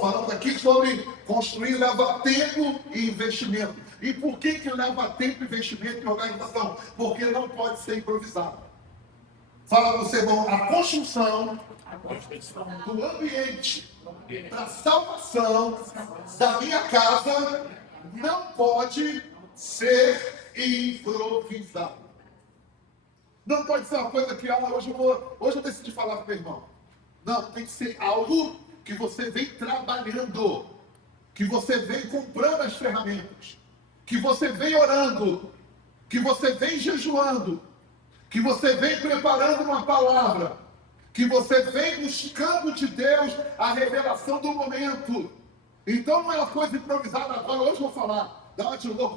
Falando aqui sobre construir leva tempo e investimento. E por que leva tempo, investimento e organização? Porque não pode ser improvisado. Fala para você, irmão, a construção do ambiente para a salvação da minha casa não pode ser improvisado. Não pode ser uma coisa que hoje eu decidi falar com o meu irmão. Não, tem que ser algo que você vem trabalhando, que você vem comprando as ferramentas, que você vem orando, que você vem jejuando, que você vem preparando uma palavra, que você vem buscando de Deus a revelação do momento. Então não é uma coisa improvisada agora, hoje eu vou falar, dá uma de louco,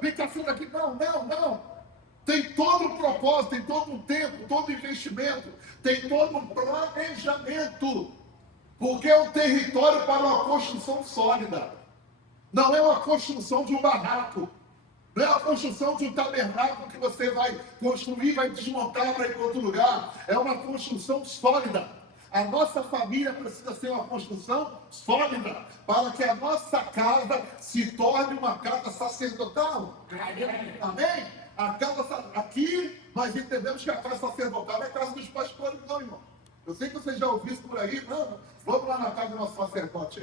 vem cá aqui, não. Tem todo um propósito, tem todo um tempo, todo um investimento, tem todo um planejamento, porque é um território para uma construção sólida. Não é uma construção de um barraco, não é uma construção de um tabernáculo que você vai construir, vai desmontar para ir para outro lugar. É uma construção sólida. A nossa família precisa ser uma construção sólida, para que a nossa casa se torne uma casa sacerdotal. Amém? A casa aqui, nós entendemos que a casa sacerdotal é a casa dos pastores, não, irmão. Eu sei que você já ouviu isso por aí, não. Vamos lá na casa do nosso sacerdote,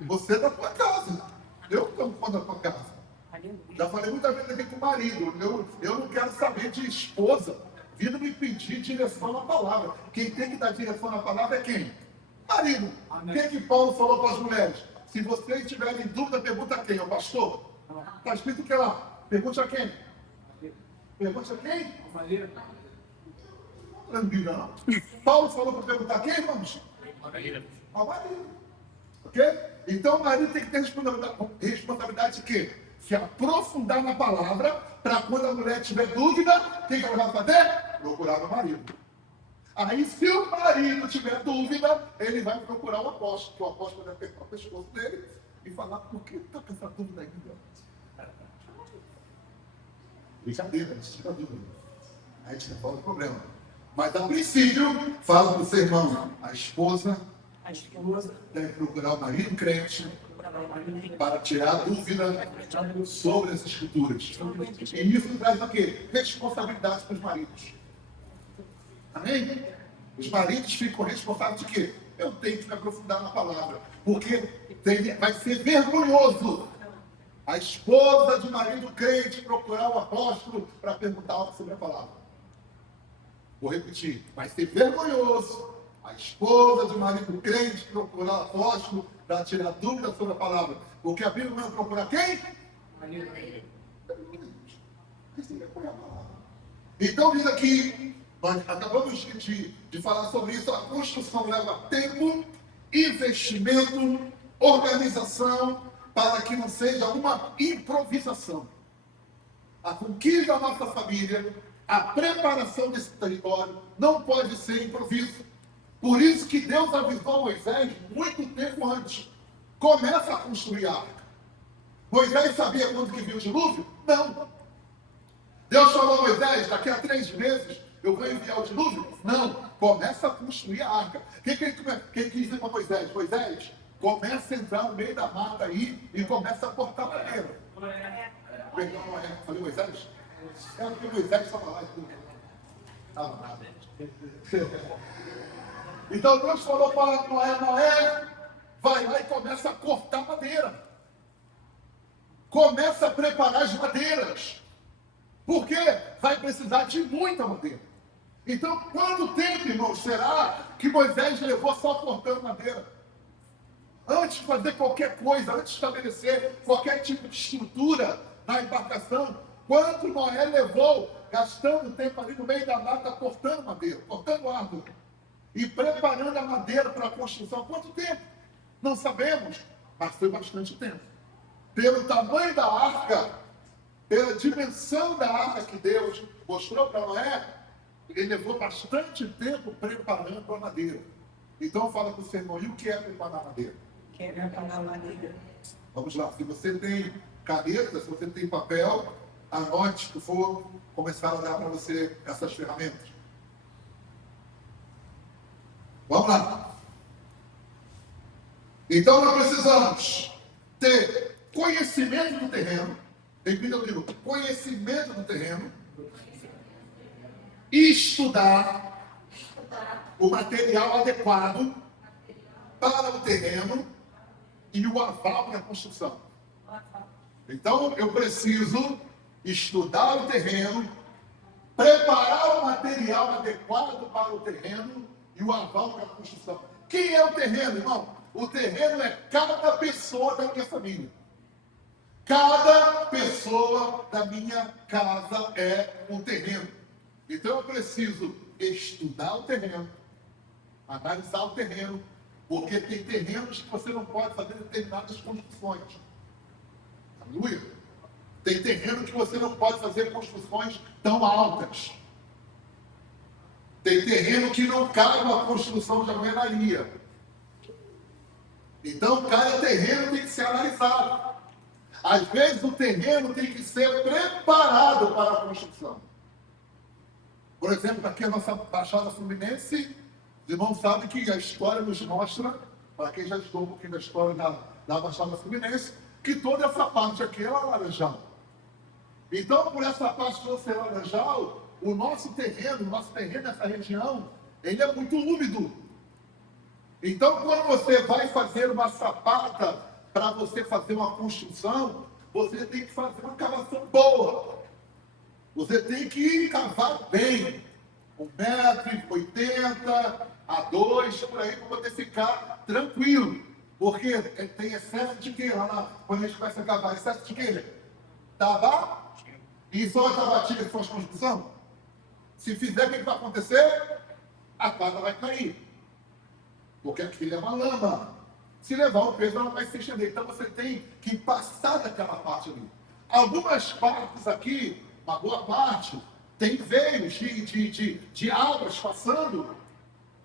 você é da tua casa. Eu que estou falando da tua casa. Já falei muitas vezes aqui com o marido. Eu não quero saber de esposa vindo me pedir direção na palavra. Quem tem que dar direção na palavra é quem? Marido. O que Paulo falou para as mulheres? Se vocês tiverem dúvida, pergunta a quem? Ao pastor? Está escrito que lá. Pergunte a quem? Pergunte a quem? Não. Paulo falou para perguntar a quem, irmãos? Ao marido. Ok? Então o marido tem que ter responsabilidade de quê? Se aprofundar na palavra, para quando a mulher tiver dúvida, o que ela vai fazer? Procurar o marido. Aí, se o marido tiver dúvida, ele vai procurar o apóstolo, que o apóstolo vai pegar o pescoço dele e falar: por que está com essa dúvida ainda? Brincadeira, a gente tira dúvida. A gente não fala do problema. Mas, a princípio, fala para o seu irmão: a esposa deve procurar o marido crente para tirar a dúvida sobre as escrituras. E isso traz o quê? Responsabilidade para os maridos. Amém? Os maridos ficam responsáveis de quê? Eu tenho que me aprofundar na palavra. Porque vai ser vergonhoso a esposa de marido crente procurar o apóstolo para perguntar algo sobre a palavra. Vou repetir. Vai ser vergonhoso a esposa de marido crente procurar o apóstolo para tirar dúvidas sobre a palavra. Porque a Bíblia vai procurar quem? Então diz aqui, nós acabamos de falar sobre isso, a construção leva tempo, investimento, organização, para que não seja uma improvisação. A conquista da nossa família, a preparação desse território, não pode ser improviso. Por isso que Deus avisou Moisés muito tempo antes. Começa a construir a arca. Moisés sabia quando que viu o dilúvio? Não. Deus falou a Moisés: daqui a 3 meses eu vou enviar o dilúvio? Não. Começa a construir a arca. Quem quis dizer para Moisés? Moisés, começa a entrar no meio da mata aí e começa a cortar madeira. Perdão, não é? Falei Moisés? É porque Moisés estava lá. Estava nada. Então Deus falou para Noé, vai lá e começa a cortar madeira. Começa a preparar as madeiras. Porque vai precisar de muita madeira. Então, quanto tempo, irmãos, será que Moisés levou só cortando madeira? Antes de fazer qualquer coisa, antes de estabelecer qualquer tipo de estrutura na embarcação, quanto Noé levou gastando tempo ali no meio da mata, cortando madeira, cortando árvore e preparando a madeira para a construção? Quanto tempo? Não sabemos, mas foi bastante tempo. Pelo tamanho da arca, pela dimensão da arca que Deus mostrou para Noé, ele levou bastante tempo preparando a madeira. Então fala para o seu irmão: e o que é preparar madeira? Vamos lá, se você tem caneta, se você tem papel, anote que for começar a dar para você essas ferramentas. Vamos lá. Então nós precisamos ter conhecimento do terreno, repita comigo, conhecimento do terreno, e estudar o material adequado para o terreno e o aval para a construção. Então eu preciso estudar o terreno, preparar o material adequado para o terreno e o aval para a construção. Quem é o terreno, irmão? O terreno é cada pessoa da minha família. Cada pessoa da minha casa é um terreno. Então eu preciso estudar o terreno, analisar o terreno, porque tem terrenos que você não pode fazer determinadas construções. Aleluia! Tem terreno que você não pode fazer construções tão altas. Tem terreno que não cabe uma construção de alvenaria. Então, cada terreno tem que ser analisado. Às vezes, o terreno tem que ser preparado para a construção. Por exemplo, aqui a nossa Baixada Fluminense, os irmãos sabem que a história nos mostra, para quem já estudou um pouquinho da história da Baixada Fluminense, que toda essa parte aqui é laranjal. Então, por essa parte do ser laranjal, o nosso terreno nessa região, ele é muito úmido. Então, quando você vai fazer uma sapata para você fazer uma construção, você tem que fazer uma cavação boa. Você tem que cavar bem. 1,80 m, a 2, por aí, para poder ficar tranquilo. Porque tem excesso de quê? Quando a gente começa a cavar, excesso de quê? Tava? E só a tabatilha que faz construção? Se fizer, o que vai acontecer? A casa vai cair. Porque aquilo é uma lama. Se levar o peso, ela vai se estender. Então você tem que passar daquela parte ali. Algumas partes aqui, uma boa parte, tem veios de águas passando,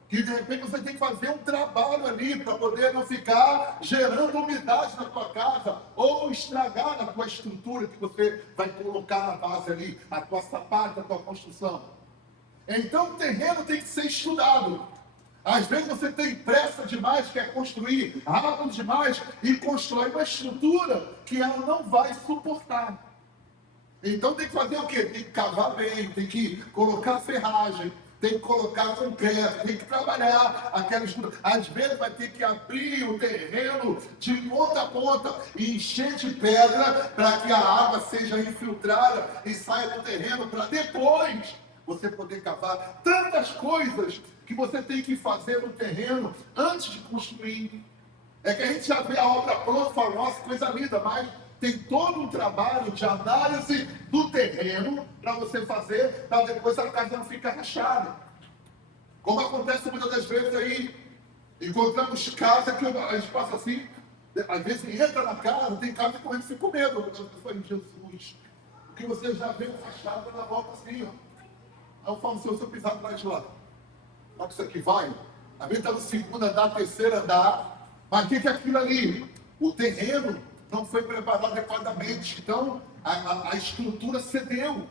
que de repente você tem que fazer um trabalho ali para poder não ficar gerando umidade na tua casa ou estragar a tua estrutura que você vai colocar na base ali, a tua sapata, a tua construção. Então o terreno tem que ser estudado. Às vezes você tem pressa demais, quer construir rápido demais e constrói uma estrutura que ela não vai suportar. Então tem que fazer o quê? Tem que cavar bem, tem que colocar ferragem, tem que colocar concreto, tem que trabalhar aquela estrutura. Às vezes vai ter que abrir o terreno de ponta a ponta e encher de pedra para que a água seja infiltrada e saia do terreno para depois você poder cavar. Tantas coisas que você tem que fazer no terreno antes de construir. É que a gente já vê a obra pronta e fala, nossa, coisa linda, mas tem todo um trabalho de análise do terreno para você fazer, para depois a casa não ficar rachada. Como acontece muitas das vezes aí, encontramos casa que a gente passa assim, às vezes entra na casa, tem casa que a gente fica com medo. Eu falei, Jesus, porque você já vê a fachada na volta assim, ó. Aí eu falo, se eu pisar atrás de lá, olha que isso aqui vai, a gente está no segundo andar, terceiro andar, mas o que é aquilo ali? O terreno não foi preparado adequadamente, então a estrutura cedeu.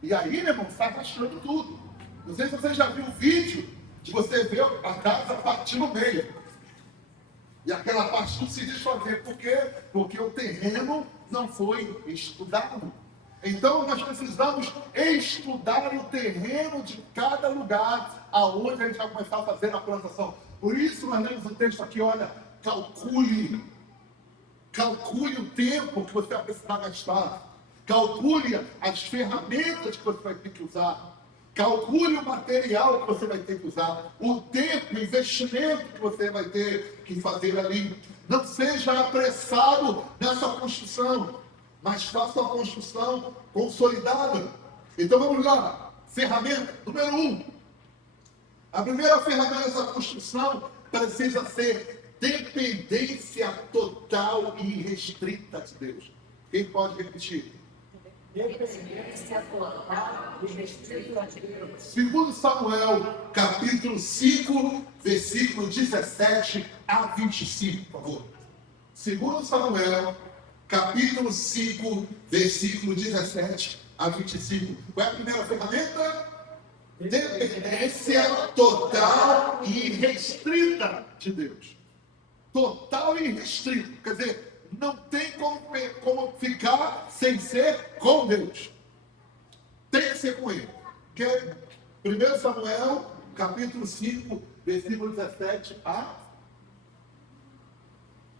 E aí, meu irmão, está rachando tudo. Não sei se você já viu o vídeo de você ver a casa partir no meio. E aquela parte não se desfazer. Por quê? Porque o terreno não foi estudado. Então, nós precisamos estudar o terreno de cada lugar aonde a gente vai começar a fazer a plantação. Por isso, nós lemos o texto aqui, olha, calcule o tempo que você vai precisar gastar. Calcule as ferramentas que você vai ter que usar. Calcule o material que você vai ter que usar. O tempo, o investimento que você vai ter que fazer ali. Não seja apressado nessa construção, mas faça uma construção consolidada. Então vamos lá. Ferramenta número 1. A primeira ferramenta dessa construção precisa ser dependência total e irrestrita de Deus. Quem pode repetir? Dependência total e irrestrita de Deus. Segundo Samuel, capítulo 5, versículo 17 a 25, por favor. Segundo Samuel, capítulo 5, versículo 17 a 25. Qual é a primeira ferramenta? Dependência total e restrita de Deus. total e restrito. Quer dizer, não tem como ficar sem ser com Deus. Tem que ser com Ele. Que é 1 Samuel, capítulo 5, versículo 17 a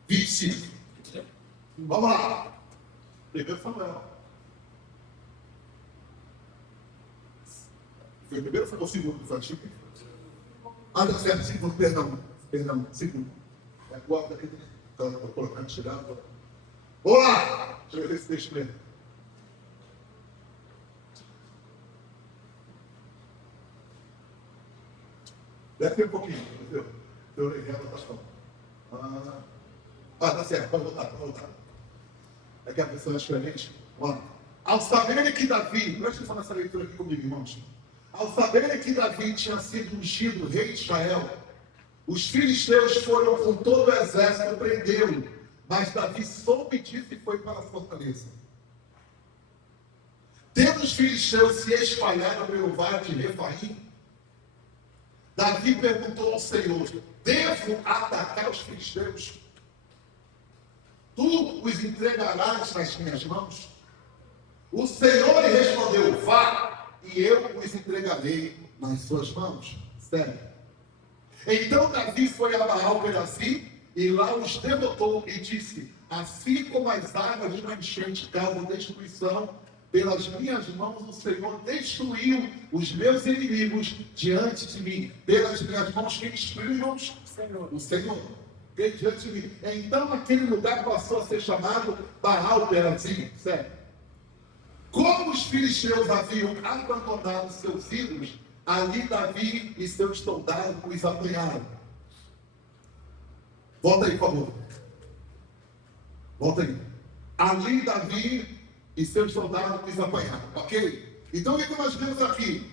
25. Vamos lá. 1 Samuel. Foi o primeiro ou foi o segundo? Foi o segundo. Ah, tá certo, segundo, perdão, segundo. É a quarta aqui, estou colocando, tirando. Vamos lá! Deixa eu ver esse texto mesmo. Deve ter um pouquinho, entendeu? Eu levei a anotação. Tá certo, pode voltar. É que a versão é diferente. Vamos lá. Ao saberem que Davi, presta atenção nessa leitura aqui comigo, irmãos. Ao saberem que Davi tinha sido ungido rei de Israel, os filisteus foram com todo o exército prendê-lo, mas Davi soube disso e foi para a fortaleza. Tendo os filisteus se espalhado pelo vale de Refaim, Davi perguntou ao Senhor: devo atacar os filisteus? Tu os entregarás nas minhas mãos? O Senhor lhe respondeu: vá, e eu os entregarei nas suas mãos. Sério. Então Davi foi a Baal-Perazim e lá os derrotou e disse: assim como as águas de uma enchente causam destruição, pelas minhas mãos o Senhor destruiu os meus inimigos diante de mim. Pelas minhas mãos quem destruiu, irmãos? O Senhor. Diante de mim. Então aquele lugar passou a ser chamado Baal-Perazim. Sério. Como os filisteus haviam abandonado seus ídolos, ali Davi e seus soldados os apanharam. Volta aí, por favor. Volta aí. Ali Davi e seus soldados os apanharam. Ok? Então o que nós vemos aqui?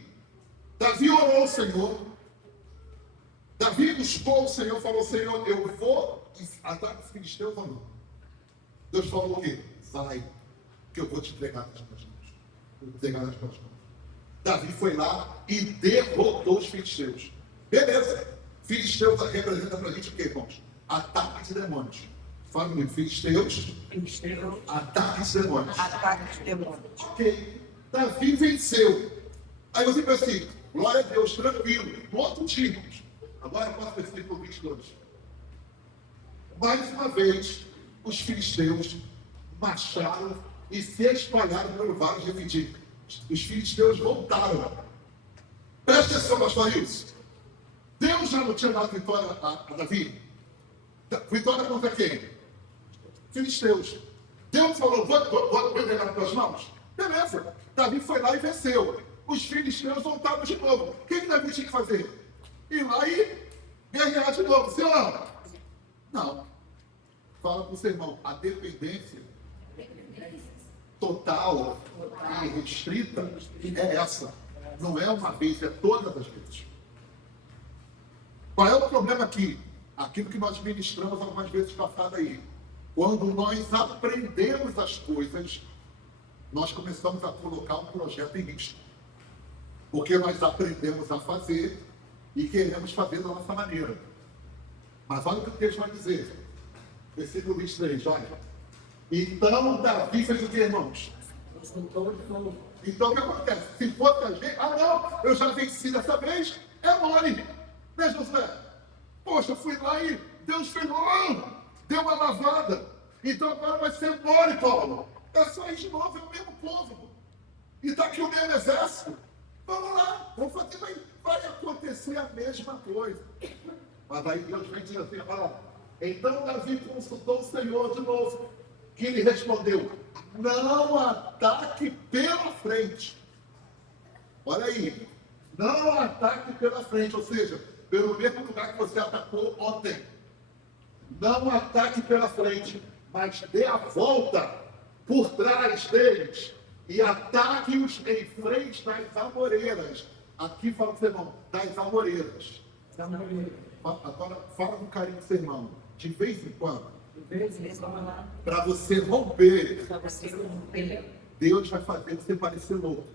Davi orou ao Senhor. Davi buscou o Senhor, falou: Senhor, eu vou atrás dos filisteus ou não? Deus falou o quê? Vai, que eu vou te entregar nas tuas mãos. Vou te entregar nas tuas mãos. Davi foi lá e derrotou os filisteus. Beleza. Filisteus representa pra gente o quê, irmãos? Ataque de demônios. Fala comigo, filisteus. Ataque de demônios. Ataque de demônios. Ok. Davi venceu. Aí você pensa assim: glória a Deus, tranquilo. No outro dia, irmãos. Agora passa o versículo 22. Mais uma vez, os filisteus marcharam e se espalharam pelo vale de Refidim. Os filisteus voltaram. Presta atenção, pastor Wilson. Deus já não tinha dado vitória a Davi? Vitória contra quem? Filisteus. Deus falou: vou entregar nas tuas mãos? Beleza. Davi foi lá e venceu. Os filisteus voltaram de novo. O que Davi tinha que fazer? Ir lá e guerrear de novo. Sim ou não? Não. Fala para o seu irmão: a dependência total e restrita é essa. Não é uma vez, é todas as vezes. Qual é o problema aqui? Aquilo que nós ministramos algumas vezes passadas aí. Quando nós aprendemos as coisas, nós começamos a colocar um projeto em risco. Porque nós aprendemos a fazer e queremos fazer da nossa maneira. Mas olha o que o texto vai dizer. Versículo 23, olha. Então Davi fez o que, irmãos? Então o que acontece? Se fosse a gente, não, eu já venci dessa vez, é mole. Né, Josué? Poxa, fui lá e Deus fez, deu uma lavada. Então agora vai ser mole, Paulo. É só ir de novo, é o mesmo povo. E está aqui o mesmo exército. Vamos lá, vamos fazer, vai acontecer a mesma coisa. Mas aí Deus vem dizer assim: então Davi consultou o Senhor de novo, que lhe respondeu: não ataque pela frente. Olha aí, não ataque pela frente, ou seja, pelo mesmo lugar que você atacou ontem. Não ataque pela frente, mas dê a volta por trás deles e ataque-os em frente das amoreiras. Aqui fala com o seu irmão, das amoreiras. Agora fala com carinho com o seu irmão, de vez em quando. Para você romper, Deus vai fazer você parecer louco.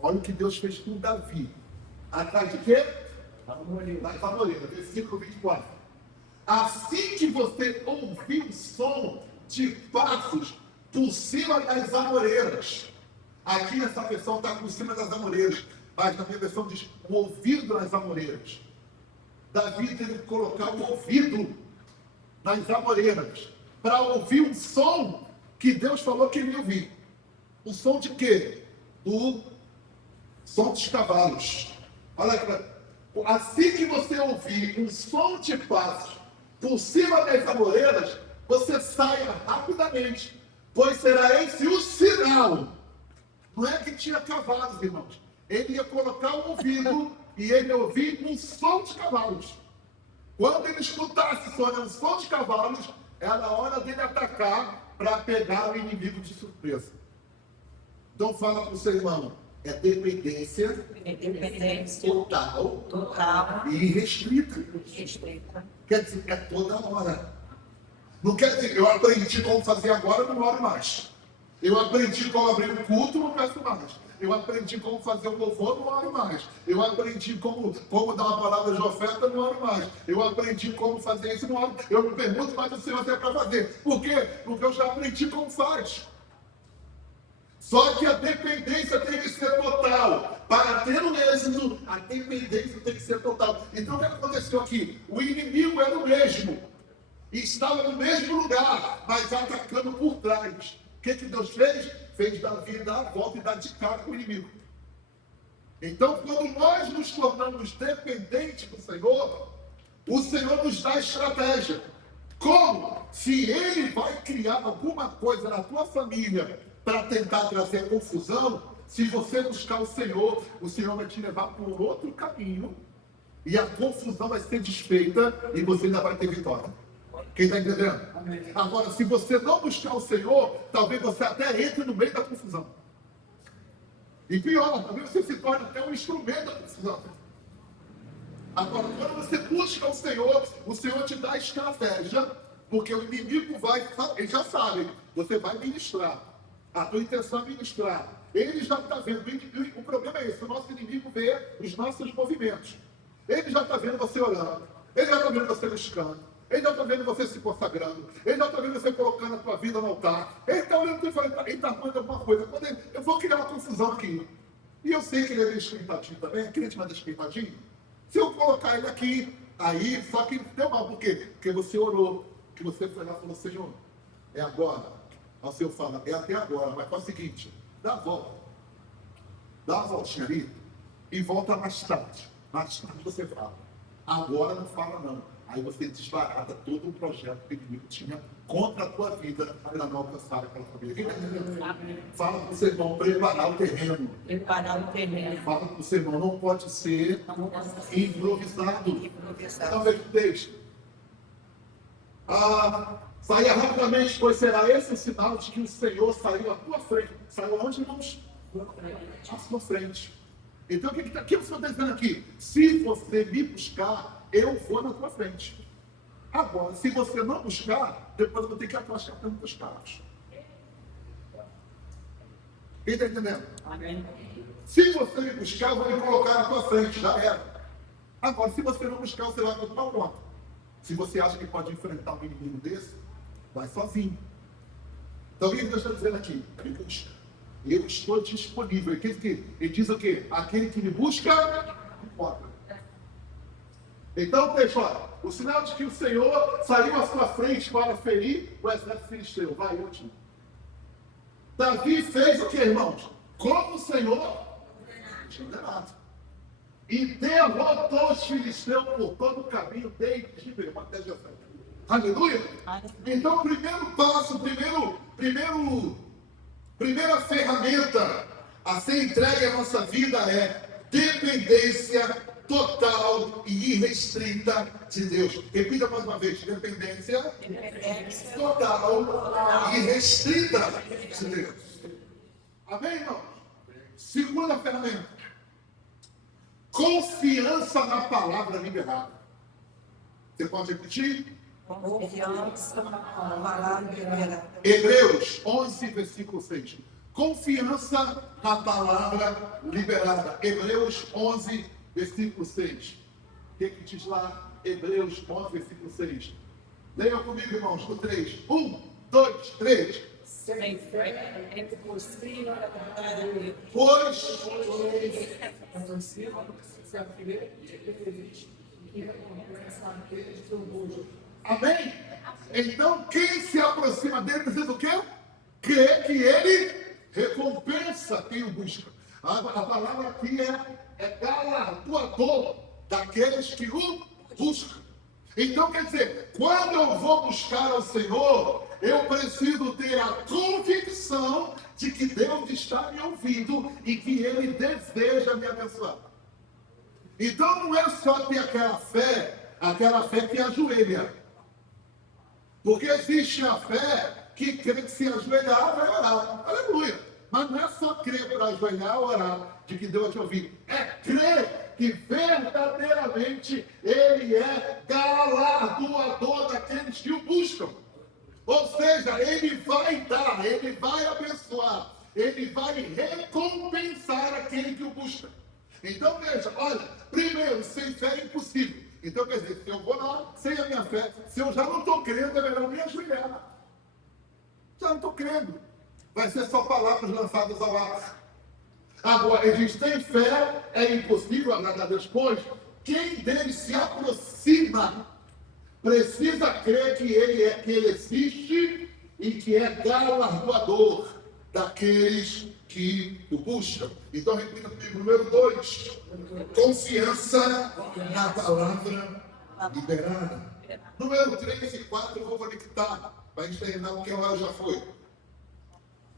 Olha o que Deus fez com Davi. Atrás de quê? Das amoreiras. Versículo 24. assim que você ouvir o som de passos por cima das amoreiras. Aqui nessa versão está por cima das amoreiras, mas na minha versão diz o ouvido das amoreiras. Davi teve que colocar o ouvido nas amoreiras para ouvir um som que Deus falou que ele ia ouvir. O som de quê? Do som dos cavalos. Olha aqui. Assim que você ouvir um som de passos por cima das amoreiras, você saia rapidamente, pois será esse o sinal. Não é que tinha cavalos, irmãos. Ele ia colocar o ouvido e ele ia ouvir um som de cavalos. Quando ele escutasse um som de cavalos, era a hora dele atacar para pegar o inimigo de surpresa. Então fala para o seu irmão, é dependência total e irrestrita. Quer dizer, é toda hora. Não quer dizer, eu aprendi como fazer agora, não oro mais. Eu aprendi como abrir um culto, não peço mais. Eu aprendi como fazer um louvor, não oro mais. Eu aprendi como dar uma palavra de oferta, não oro mais. Eu aprendi como fazer isso, não oro. Eu não pergunto mais se você é para fazer. Por quê? Porque eu já aprendi como faz. Só que a dependência tem que ser total. Para ter um êxito, a dependência tem que ser total. Então o que aconteceu aqui? O inimigo era o mesmo. E estava no mesmo lugar, mas atacando por trás. O que Deus fez? Fez Davi dar a volta e dar de cara com o inimigo. Então, quando nós nos tornamos dependentes do Senhor, o Senhor nos dá estratégia. Como? Se Ele vai criar alguma coisa na tua família para tentar trazer confusão, se você buscar o Senhor vai te levar por outro caminho e a confusão vai ser desfeita e você ainda vai ter vitória. Quem está entendendo? Amém. Agora, se você não buscar o Senhor, talvez você até entre no meio da confusão. E pior, talvez você se torne até um instrumento da confusão. Agora, quando você busca o Senhor te dá estratégia, porque o inimigo ele já sabe, você vai ministrar. A tua intenção é ministrar. Ele já está vendo. O problema é esse, o nosso inimigo vê os nossos movimentos. Ele já está vendo você orando. Ele já está vendo você buscando. Ele já está vendo você se consagrando. Ele já está vendo você colocando a tua vida no altar. Ele está olhando para você e falando, ele está arrumando alguma coisa. Eu vou criar uma confusão aqui. E eu sei que ele é meio esquentadinho também. É crente mais esquentadinho. Se eu colocar ele aqui, aí, só que deu mal. Por quê? Porque você orou. Que você foi lá e falou, Senhor, é agora. Aí o Senhor fala, é até agora. Mas faz o seguinte, dá a volta. Dá uma voltinha ali e volta mais tarde. Mais tarde você fala. Agora não fala não. Aí você desbarata todo o projeto que o inimigo tinha contra a tua vida para não alcançar aquela família. Fala para o seu irmão, preparar o terreno. Fala para o seu irmão, não pode ser improvisado. Então veja o texto. Saia rapidamente, pois será esse o sinal de que o Senhor saiu à tua frente. Saiu aonde, irmãos? À sua frente. Então o que o Senhor está dizendo aqui? Se você me buscar, eu vou na tua frente. Agora, se você não buscar, depois eu vou ter que ir atrás captando dos carros. Quem está entendendo? Amém. Se você me buscar, eu vou me colocar na tua frente, já era. Agora, se você não buscar, você vai continuar pronto. Se você acha que pode enfrentar um inimigo desse, vai sozinho. Então, o que Deus está dizendo aqui? Me busca. Eu estou disponível. Ele diz o quê? Aquele que me busca, encontra. Então, deixa, olha, o sinal de que o Senhor saiu à sua frente para ferir o exército filisteu. Vai, último. Davi fez o que, irmãos? Como o Senhor tinha ordenado. E derrotou os filisteus por todo o caminho, desde Gibeon até Jezreel. Aleluia? Então, o primeiro passo, primeira ferramenta a ser entregue à nossa vida é dependência total e irrestrita de Deus. Repita mais uma vez: dependência total e irrestrita de Deus. Amém, irmão? Segunda ferramenta: confiança na palavra liberada. Você pode repetir? Confiança na palavra liberada. Hebreus 11, versículo 6. Confiança na palavra liberada. Hebreus 11, versículo 6. O que diz lá? Hebreus 11, versículo 6. Leiam comigo, irmãos, no 3. 1, 2, 3. Sem fé é impossível agradar-lhe. Pois, amém? Então, quem se aproxima dele precisa o quê? Crer que ele recompensa quem o busca. A palavra aqui é galardoador daqueles que o buscam. Então, quer dizer, quando eu vou buscar ao Senhor, eu preciso ter a convicção de que Deus está me ouvindo e que Ele deseja me abençoar. Então, não é só ter aquela fé que ajoelha. Porque existe a fé que crê que se ajoelhar vai orar. Aleluia. Mas não é só crer para ajoelhar e orar de que Deus vai te ouvir. É crer que verdadeiramente Ele é galardoador daqueles que o buscam. Ou seja, Ele vai dar, Ele vai abençoar, Ele vai recompensar aquele que o busca. Então veja, olha, primeiro, sem fé é impossível. Então quer dizer, se eu vou lá sem a minha fé, se eu já não estou crendo, é melhor me ajoelhar. Já não estou crendo. Vai ser só palavras lançadas ao ar. Agora, ele diz, sem fé é impossível agradar a Deus, pois quem dele se aproxima precisa crer que ele existe e que é galardoador daqueles que o buscam. Então, repita comigo, número 2, confiança na palavra liberada. Número 3 e 4 eu vou conectar, para a gente terminar, porque a hora já foi.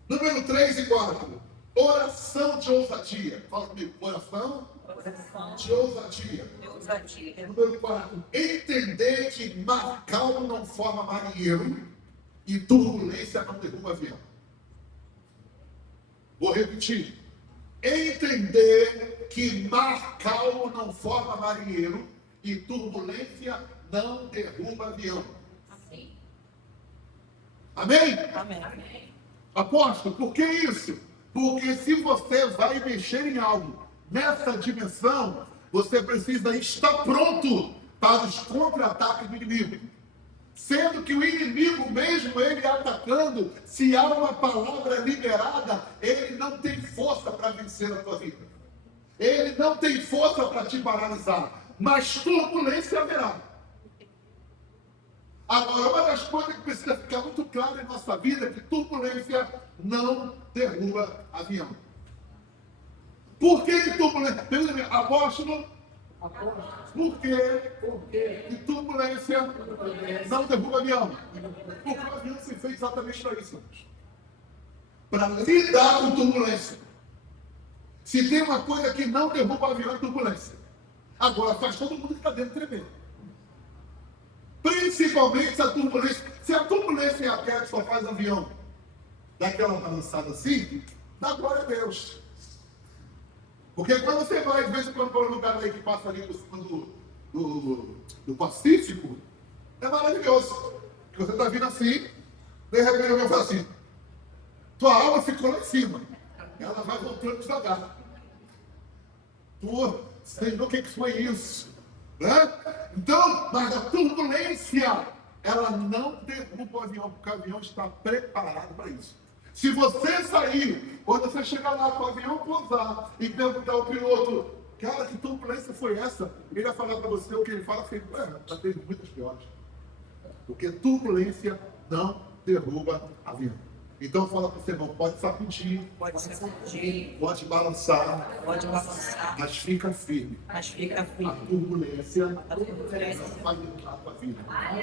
Número 3 e 4, oração de ousadia. Fala comigo, oração de ousadia. Número 4, entender que mar calmo não forma marinheiro e turbulência não derruba avião. Vou repetir. Entender que mar calmo não forma marinheiro e turbulência não derruba avião. Amém? Amém. Apóstolo, por que isso? Porque se você vai mexer em algo nessa dimensão, você precisa estar pronto para os contra-ataques do inimigo. Sendo que o inimigo, mesmo ele atacando, se há uma palavra liberada, ele não tem força para vencer a tua vida. Ele não tem força para te paralisar. Mas turbulência haverá. Agora, uma das coisas que precisa ficar muito clara em nossa vida é que turbulência não derruba avião. Por que turbulência? Apóstolo, por que turbulência não derruba avião? Porque o avião se fez exatamente para isso. Para lidar com turbulência. Se tem uma coisa que não derruba avião, é turbulência. Agora, faz todo mundo que está dentro tremer. Principalmente se a turbulência é aquela que só faz avião daquela balançada assim, dá glória a Deus. Porque quando você vai, às vezes, para um lugar aí que passa ali por cima do Pacífico, é maravilhoso. Que você está vindo assim, de repente alguém fala assim, tua alma ficou lá em cima. Ela vai voltando devagar. Senhor, o que foi isso? Né? Então, mas a turbulência, ela não derruba o avião, porque o avião está preparado para isso. Se você sair, quando você chegar lá com o avião pousar e perguntar ao piloto, cara, que turbulência foi essa? Ele vai falar para você o que ele fala, assim, já teve muitas piores. Porque turbulência não derruba avião. Então fala para o seu irmão, pode sacudir, pode balançar, mas fica firme. A turbulência não vai derrubar a tua vida. Fala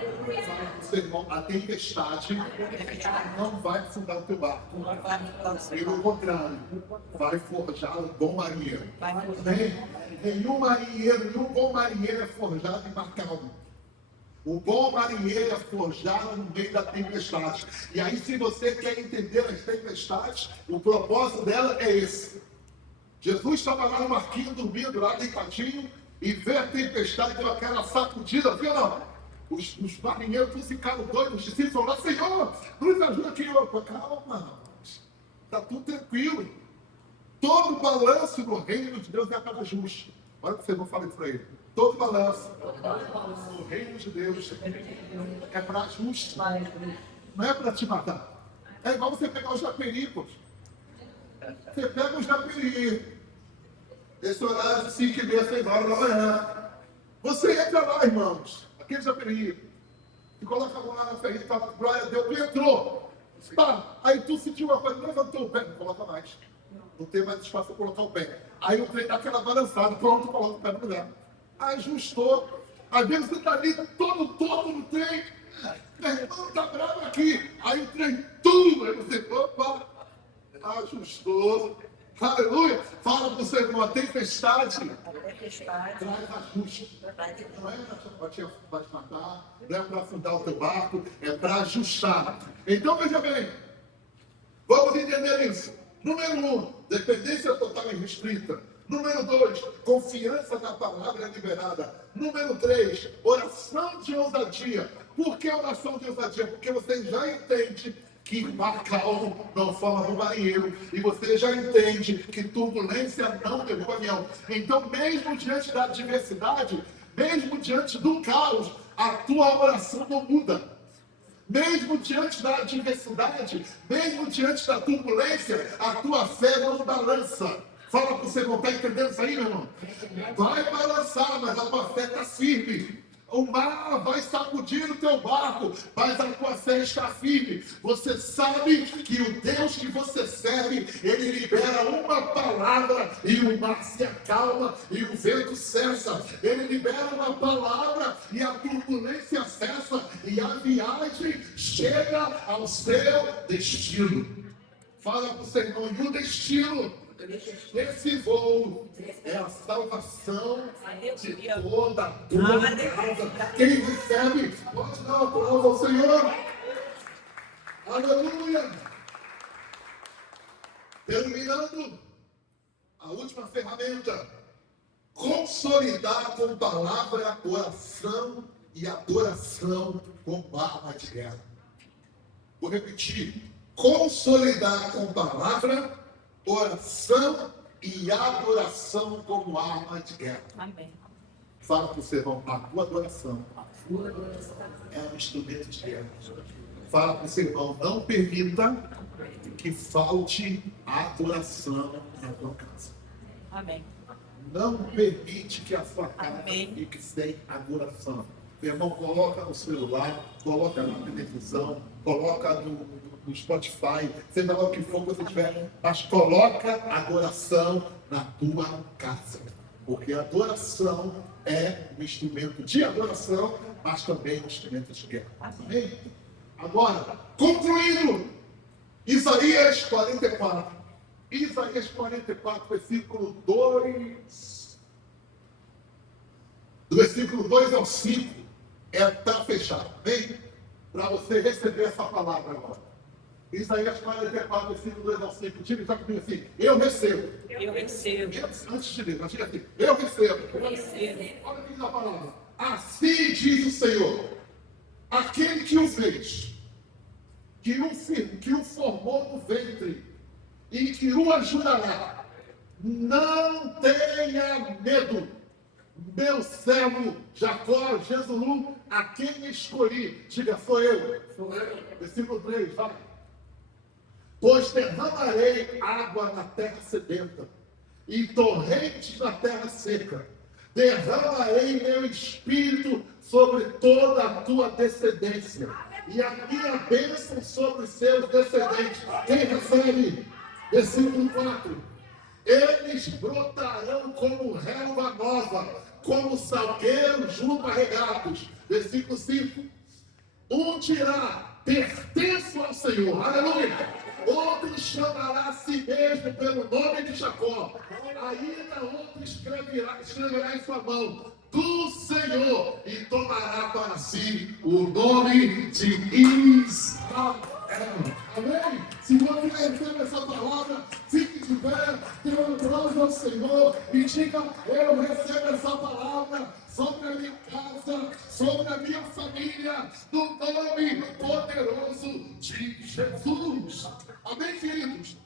para o seu irmão, a tempestade não vai afundar o teu barco. Pelo contrário, vai forjar um bom marinheiro. Nenhum bom marinheiro é forjado em mar calmo. O bom marinheiro é forjado no meio da tempestade. E aí, se você quer entender as tempestades, o propósito dela é esse. Jesus estava lá no barquinho, dormindo lá, deitadinho, e vê a tempestade, deu aquela sacudida, viu não? Os marinheiros todos ficaram doidos, os discípulos falaram, Senhor, nos ajuda aqui. Calma, está tudo tranquilo. Todo balanço no reino de Deus é para justo. Olha o que você não fala isso para ele. Todo balanço no reino de Deus é para justo, não é para te matar. É igual você pegar os japericos. Você pega os japeri, esse horário de 5h30, 6h da manhã. Você entra lá, irmãos, aquele japeri, e coloca a mão lá na ferida e fala, glória a Deus, tu entrou. Pá, aí tu sentiu uma coisa, levantou o pé, não coloca mais. Não tem mais espaço para colocar o pé. Aí o trem dá aquela balançada, pronto, coloca o pé no lugar. Ajustou. Às vezes você está ali todo torto no trem. Meu irmão tá bravo aqui. Aí o trem, tudo. Aí você, opa, ajustou. Aleluia. Fala para o seu irmão, a tempestade traz ajuste. Não é para te matar, não é para afundar o teu barco, é para ajustar. Então veja bem, vamos entender isso. Número 1, dependência total e restrita. Número 2, confiança na palavra liberada. Número 3, oração de ousadia. Por que oração de ousadia? Porque você já entende que mar calmo não forma do marinheiro. E você já entende que turbulência não derruba avião. Então, mesmo diante da adversidade, mesmo diante do caos, a tua oração não muda. Mesmo diante da adversidade, mesmo diante da turbulência, a tua fé não balança. Fala para você, não está entendendo isso aí, meu irmão? Vai balançar, mas a tua fé está firme. O mar vai sacudir o teu barco, mas a tua fé está firme. Você sabe que o Deus que você serve, ele libera uma palavra e o mar se acalma e o vento cessa. Ele libera uma palavra e a turbulência cessa e a viagem chega ao seu destino. Fala para o seu irmão, e o destino desse voo é a salvação de toda a tua casa. Quem recebe, pode dar uma palavra ao Senhor. Aleluia. Terminando, a última ferramenta. Consolidar com palavra, oração e adoração como arma de guerra. Vou repetir. Consolidar com palavra, oração e adoração como arma de guerra. Amém. Fala para o seu irmão, a tua adoração é um instrumento de guerra. Fala para o seu irmão, não permita que falte adoração na tua casa. Amém. Não permite que a sua casa fique sem adoração. Meu irmão, coloca no celular, coloca na televisão, coloca no Spotify, seja lá o que for que você tiver, mas coloca adoração na tua casa. Porque a adoração é um instrumento de adoração, mas também um instrumento de guerra. Amém? Agora, concluindo, Isaías 44. Isaías 44, versículo 2. Do versículo 2 ao 5, é para fechar. Amém? Para você receber essa palavra agora. Isaías 44, versículo 2 ao 5. Diga já comigo assim, eu recebo. Eu recebo. Antes de ler, diga assim, eu recebo. Eu recebo. Olha aqui na palavra. Assim diz o Senhor, aquele que o fez, que o formou no ventre e que o ajudará. Não tenha medo, meu servo Jacó, Jesus, a quem escolhi. Diga, sou eu. Versículo 3, vai. Pois derramarei água na terra sedenta e torrentes na terra seca. Derramarei meu espírito sobre toda a tua descendência e a minha bênção sobre os seus descendentes. Quem recebe? Versículo 4. Eles brotarão como relva nova, como salgueiros junto a regatos. Versículo 5. Um dirá, pertenço ao Senhor. Aleluia. Outro chamará a si mesmo pelo nome de Jacó. Ainda outro escreverá em sua mão do Senhor e tomará para si o nome de Israel. Amém? Se você recebe essa palavra, fique de pé, dê um aplauso ao Senhor e diga, eu recebo essa palavra sobre a minha casa, sobre a minha família, no nome poderoso de Jesus. Amém, queridos?